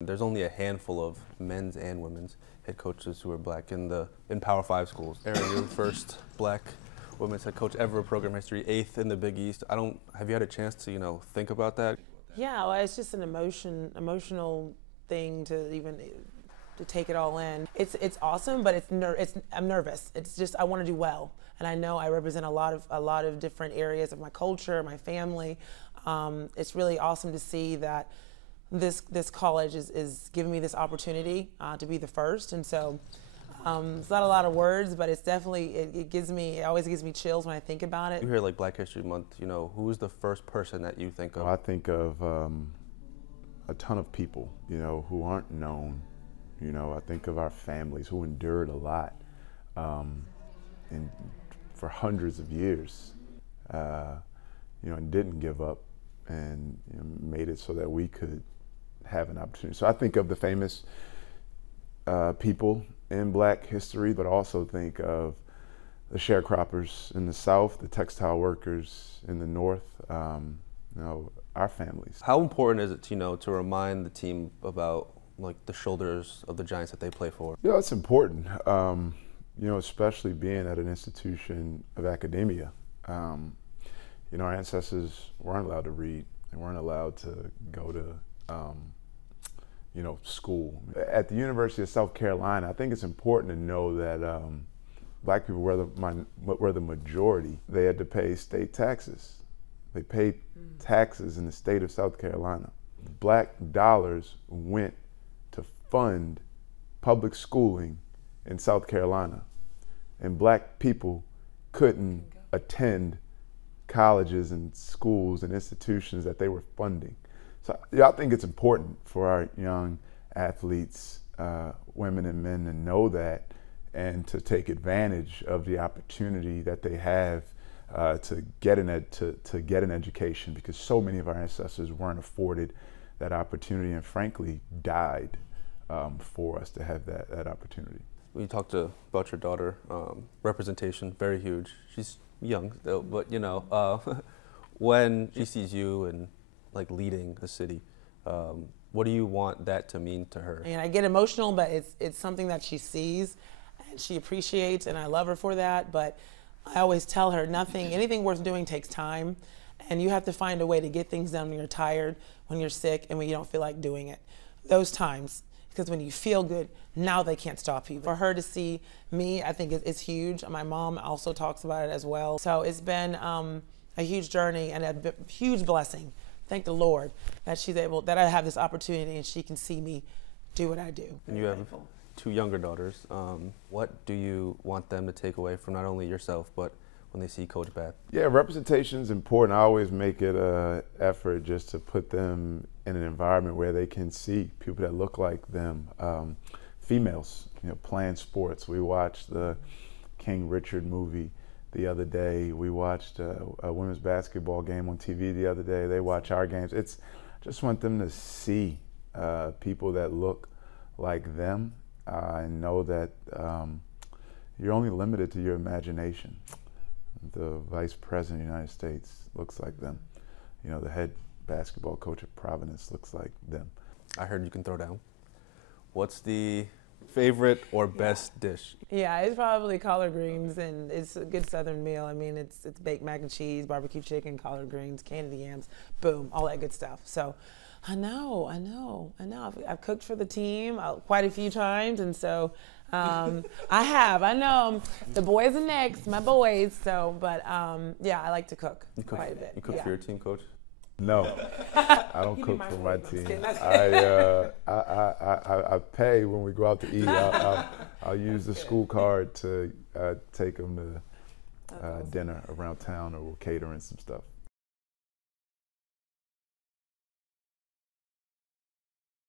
There's only a handful of men's and women's head coaches who are black in Power 5 schools. Erin, you're the first black women's head coach ever in program history, 8th in the Big East. Have you had a chance to, think about that? Yeah, well, it's just an emotional thing to take it all in. It's awesome, but I'm nervous. It's just I want to do well, and I know I represent a lot of different areas of my culture, my family. It's really awesome to see that this college is giving me this opportunity to be the first, and so it's not a lot of words, but it's definitely it always gives me chills when I think about it. You hear like Black History Month, who's the first person that you think of? Well, I think of a ton of people, who aren't known. I think of our families who endured a lot and for hundreds of years, and didn't give up and made it so that we could have an opportunity. So I think of the famous people in Black history, but also think of the sharecroppers in the South, the textile workers in the North, our families. How important is it, to remind the team about like the shoulders of the giants that they play for? It's important, especially being at an institution of academia. Our ancestors weren't allowed to read. They weren't allowed to go to, school. At the University of South Carolina, I think it's important to know that Black people were the majority. They had to pay state taxes. They paid taxes in the state of South Carolina. Black dollars went to fund public schooling in South Carolina, and Black people couldn't attend colleges and schools and institutions that they were funding. So I think it's important for our young athletes, women and men, to know that and to take advantage of the opportunity that they have to get an education, because so many of our ancestors weren't afforded that opportunity and frankly died for us to have that opportunity. When you talked about your daughter, representation, very huge. She's young though, but when she sees you and like leading the city, what do you want that to mean to her? And I get emotional, but it's something that she sees and she appreciates, and I love her for that. But I always tell her anything worth doing takes time, and you have to find a way to get things done when you're tired, when you're sick, and when you don't feel like doing it. Those times, because when you feel good, now they can't stop you. For her to see me, I think it's huge. My mom also talks about it as well. So it's been a huge journey and a huge blessing. Thank the Lord that I have this opportunity and she can see me do what I do. And you have 2 younger daughters. What do you want them to take away from not only yourself, but when they see Coach Batth? Yeah, representation is important. I always make it an effort just to put them in an environment where they can see people that look like them. Females, playing sports. We watched the King Richard movie the other day. We watched a women's basketball game on TV the other day. They watch our games. I just want them to see people that look like them and know that you're only limited to your imagination. The Vice President of the United States looks like them. The head basketball coach at Providence looks like them. I heard you can throw down. What's the favorite or best dish? Yeah, it's probably collard greens, and it's a good Southern meal. I mean, it's baked mac and cheese, barbecue chicken, collard greens, candied yams, boom, all that good stuff. So I know. I've cooked for the team quite a few times, and so I know the boys are next, my boys. So, but yeah, I like to cook quite a bit. You cook for your team, Coach? No, I don't cook for my team. I pay when we go out to eat. I'll use the school card to take them to dinner around town, or we'll cater in some stuff.